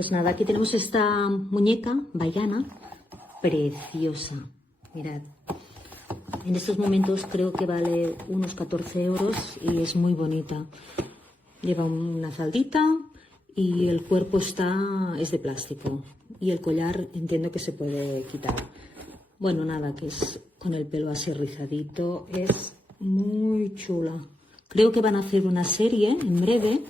Pues nada, aquí tenemos esta muñeca baiana, preciosa. Mirad, en estos momentos creo que vale unos 14 euros y es muy bonita. Lleva una faldita y el cuerpo es de plástico. Y el collar entiendo que se puede quitar. Bueno, nada, que es con el pelo así rizadito. Es muy chula. Creo que van a hacer una serie en breve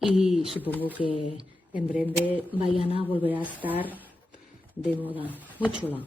y supongo que en breve Baiana volverá a estar de moda. Muy chula.